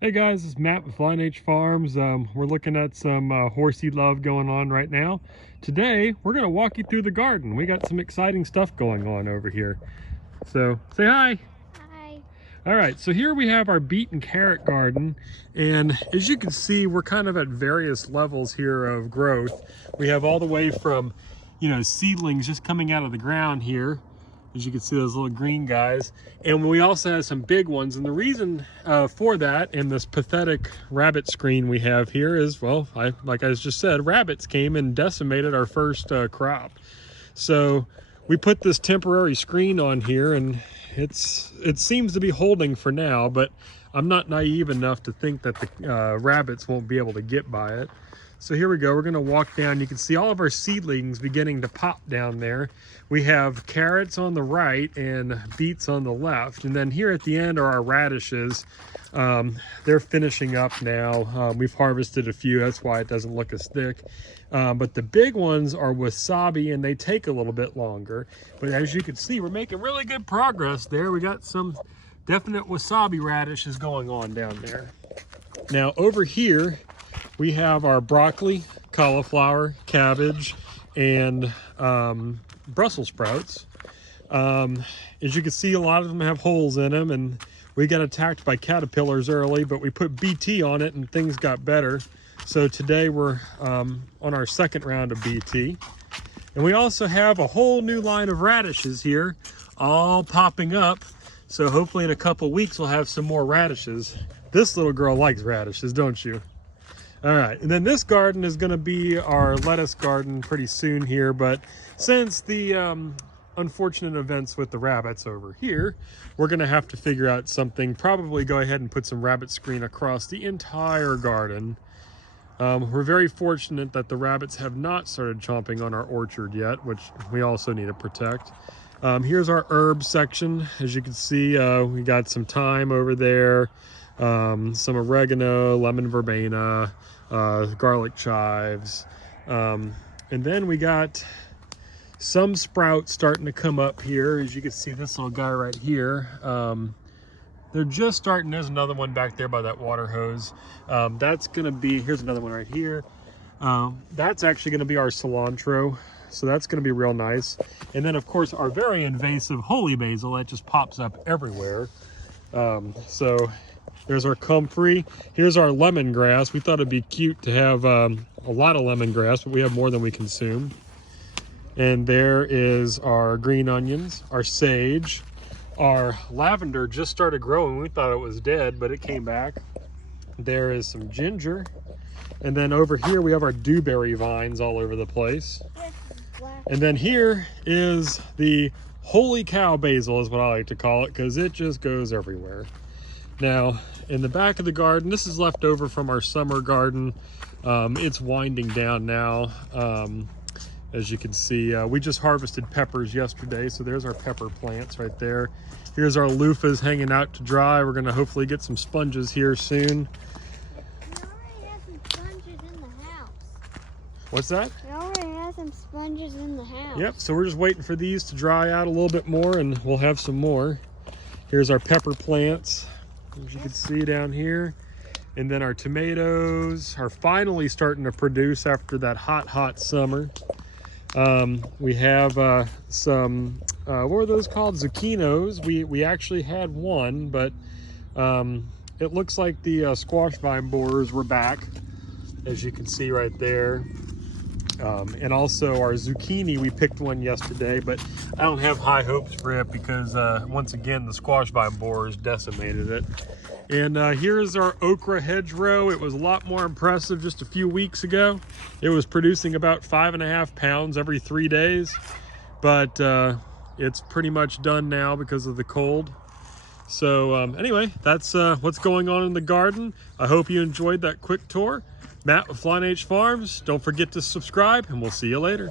Hey guys, it's Matt with Flying H Farms. We're looking at some horsey love going on right now. Today, we're going to walk you through the garden. We got some exciting stuff going on over here. So, say hi. Hi. All right, so here we have our beet and carrot garden. And as you can see, we're kind of at various levels here of growth. We have all the way from, seedlings just coming out of the ground here. As you can see, those little green guys. And we also have some big ones. And the reason for that and this pathetic rabbit screen we have here is, well, like I just said, rabbits came and decimated our first crop. So we put this temporary screen on here, and it seems to be holding for now, but I'm not naive enough to think that the rabbits won't be able to get by it. So here we go, we're gonna walk down. You can see all of our seedlings beginning to pop down there. We have carrots on the right and beets on the left. And then here at the end are our radishes. They're finishing up now. We've harvested a few, that's why it doesn't look as thick. But the big ones are wasabi, and they take a little bit longer. But as you can see, we're making really good progress there. We got some definite wasabi radishes going on down there. Now over here, we have our broccoli, cauliflower, cabbage, and Brussels sprouts. As you can see, a lot of them have holes in them, and we got attacked by caterpillars early, but we put BT on it and things got better. So today we're on our second round of BT. And we also have a whole new line of radishes here, all popping up. So hopefully in a couple weeks we'll have some more radishes. This little girl likes radishes, don't you? All right, and then this garden is going to be our lettuce garden pretty soon here, but since the unfortunate events with the rabbits over here, we're going to have to figure out something, probably go ahead and put some rabbit screen across the entire garden. We're very fortunate that the rabbits have not started chomping on our orchard yet, which we also need to protect. Here's our herb section. As you can see, we got some thyme over there, some oregano, lemon verbena, garlic chives, and then we got some sprouts starting to come up here. As you can see, this little guy right here, they're just starting. There's another one back there by that water hose. That's gonna be, here's another one right here. That's actually gonna be our cilantro, so that's gonna be real nice. And then of course our very invasive holy basil that just pops up everywhere. So there's our comfrey. Here's our lemongrass. We thought it'd be cute to have a lot of lemongrass, but we have more than we consume. And there is our green onions, our sage. Our lavender just started growing. We thought it was dead, but it came back. There is some ginger. And then over here we have our dewberry vines all over the place. And then here is the holy cow basil is what I like to call it, because it just goes everywhere. Now, in the back of the garden, this is left over from our summer garden. It's winding down now. As you can see, we just harvested peppers yesterday, so there's our pepper plants right there. Here's our loofahs hanging out to dry. We're gonna hopefully get some sponges here soon. We already have some sponges in the house. What's that? We already have some sponges in the house. Yep, so we're just waiting for these to dry out a little bit more, and we'll have some more. Here's our pepper plants, as you can see down here. And then our tomatoes are finally starting to produce after that hot summer. We have some, what were those called? Zucchinos. We actually had one, but it looks like the squash vine borers were back, as you can see right there. And also our zucchini, we picked one yesterday, but I don't have high hopes for it because once again, the squash vine borers decimated it. And here's our okra hedgerow. It was a lot more impressive just a few weeks ago. It was producing about 5.5 pounds every 3 days, but it's pretty much done now because of the cold. So anyway, that's what's going on in the garden. I hope you enjoyed that quick tour. Matt with Flying H Farms. Don't forget to subscribe, and we'll see you later.